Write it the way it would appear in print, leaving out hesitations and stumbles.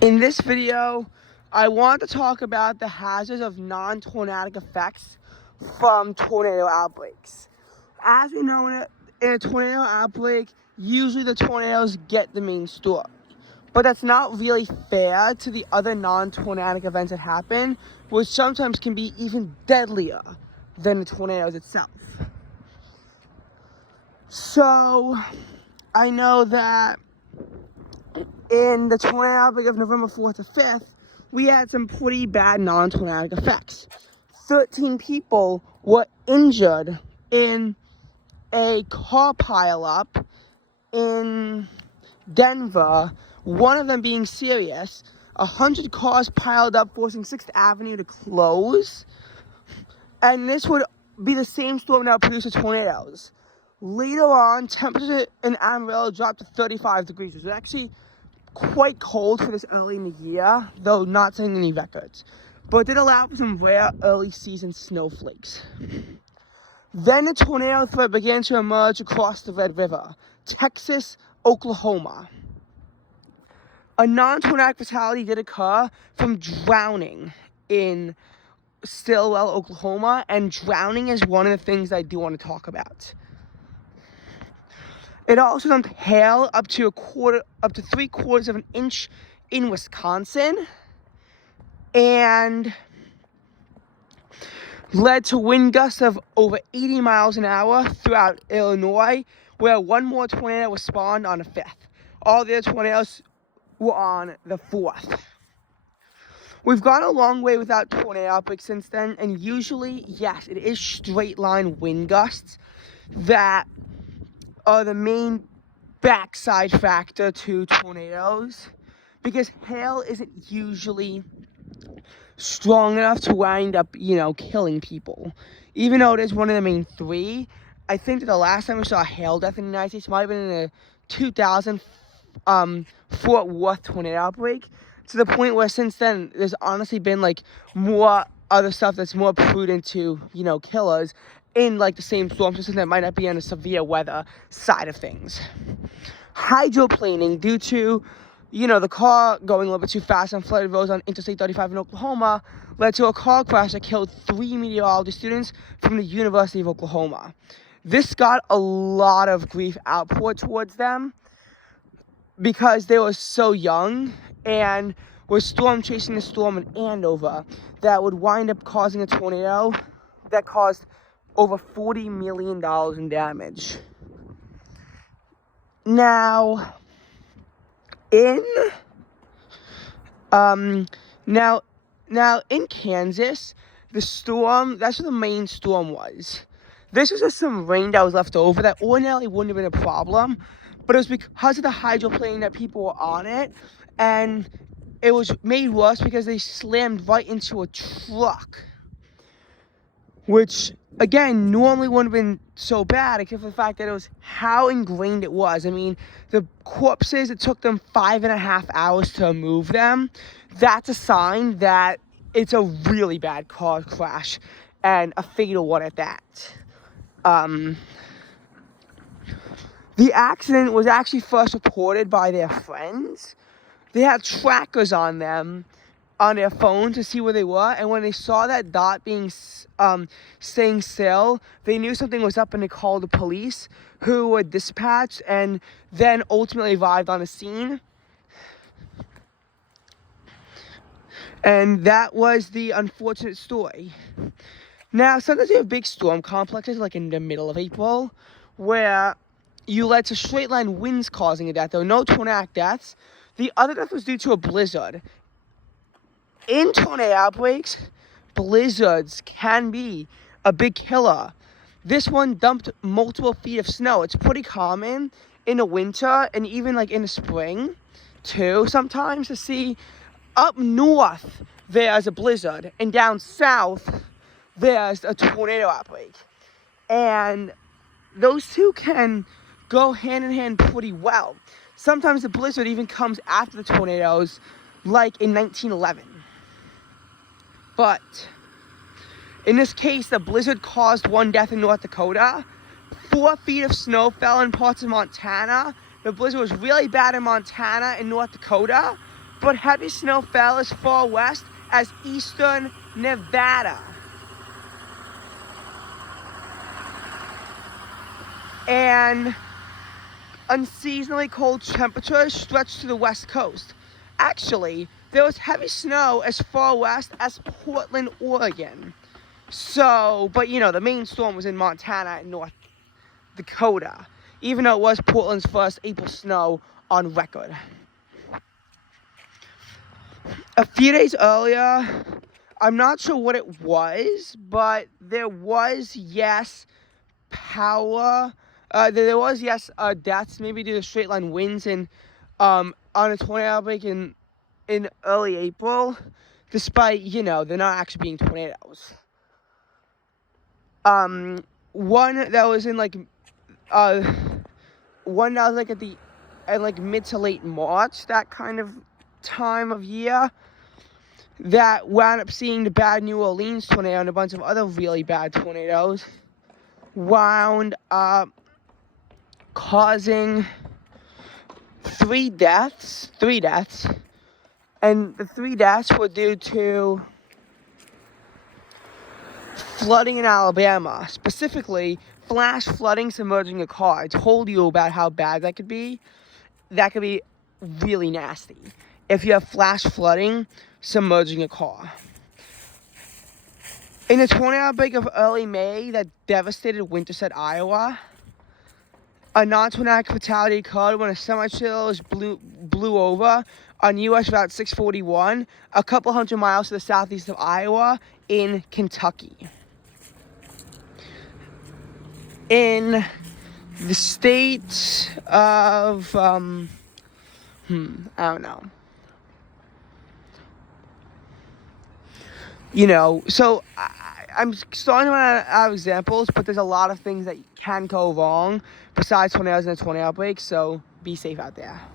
In this video, I want to talk about the hazards of non-tornadic effects from tornado outbreaks. As we know, in a tornado outbreak, usually the tornadoes get the main story. But that's not really fair to the other non-tornadic events that happen, which sometimes can be even deadlier than the tornadoes itself. So, I know that in the tornado outbreak of November 4th to 5th, we had some pretty bad non-tornadic effects. 13 people were injured in a car pileup in Denver, one of them being serious. 100 cars piled up, forcing 6th Avenue to close. And this would be the same storm that would produce the tornadoes. Later on, temperature in Amarillo dropped to 35 degrees, which is actually quite cold for this early in the year, though not setting any records. But it did allow for some rare early season snowflakes. Then the tornado threat began to emerge across the Red River, Texas, Oklahoma. A non-tornadic fatality did occur from drowning in Stillwell, Oklahoma, and drowning is one of the things I do want to talk about. It also dumped hail up to 3/4 of an inch in Wisconsin, and led to wind gusts of over 80 miles an hour throughout Illinois, where one more tornado was spawned on the 5th. All the other tornadoes were on the 4th. We've gone a long way without tornado outbreaks since then, and usually, yes, it is straight line wind gusts that are the main backside factor to tornadoes, because hail isn't usually strong enough to wind up, killing people. Even though it is one of the main three, I think that the last time we saw a hail death in the United States might have been in the 2000 Fort Worth tornado outbreak, to the point where since then there's honestly been more other stuff that's more prudent to kill us in the same storm system that might not be on the severe weather side of things. Hydroplaning, due to the car going a little bit too fast on flooded roads on Interstate 35 in Oklahoma, led to a car crash that killed 3 meteorology students from the University of Oklahoma. This got a lot of grief outpoured towards them because they were so young and were storm chasing a storm in Andover that would wind up causing a tornado that caused over $40 million in damage. Now, in Kansas, the storm, that's what the main storm was. This was just some rain that was left over that ordinarily wouldn't have been a problem, but it was because of the hydroplane that people were on it, and it was made worse because they slammed right into a truck, which, again, normally wouldn't have been so bad, except for the fact that it was how ingrained it was. I mean, the corpses, it took them 5.5 hours to remove them. That's a sign that it's a really bad car crash, and a fatal one at that. The accident was actually first reported by their friends. They had trackers on them, on their phone, to see where they were, and when they saw that dot being staying still, they knew something was up, and they called the police, who were dispatched and then ultimately arrived on the scene. And that was the unfortunate story. Now, sometimes you have big storm complexes, like in the middle of April, where you led to straight line winds causing a death. There were no tornadic deaths. The other death was due to a blizzard. In tornado outbreaks, blizzards can be a big killer. This one dumped multiple feet of snow. It's pretty common in the winter and even in the spring too, sometimes, to see up north there's a blizzard and down south there's a tornado outbreak. And those two can go hand in hand pretty well. Sometimes the blizzard even comes after the tornadoes, like in 1911. But in this case, the blizzard caused one death in North Dakota. 4 feet of snow fell in parts of Montana. The blizzard was really bad in Montana and North Dakota, but heavy snow fell as far west as eastern Nevada. And unseasonably cold temperatures stretched to the west coast. Actually, there was heavy snow as far west as Portland, Oregon. So, but the main storm was in Montana and North Dakota, even though it was Portland's first April snow on record. A few days earlier, I'm not sure what it was, but there was, power. There was, deaths, maybe due to straight line winds and on a tornado outbreak in early April, despite, they're not actually being tornadoes. One that was in one that was at mid to late March, that kind of time of year, that wound up seeing the bad New Orleans tornado and a bunch of other really bad tornadoes, wound up causing three deaths, and the 3 deaths were due to flooding in Alabama, specifically flash flooding submerging a car. I told you about how bad that could be. That could be really nasty if you have flash flooding submerging a car. In the tornado outbreak of early May that devastated Winterset, Iowa, a non-tornadic fatality occurred when a semi-trailer blew over on US Route 641, a couple hundred miles to the southeast of Iowa in Kentucky. In the state of, I don't know. So I'm starting to run out of examples, but there's a lot of things that can go wrong besides tornadoes and a tornado outbreak, so be safe out there.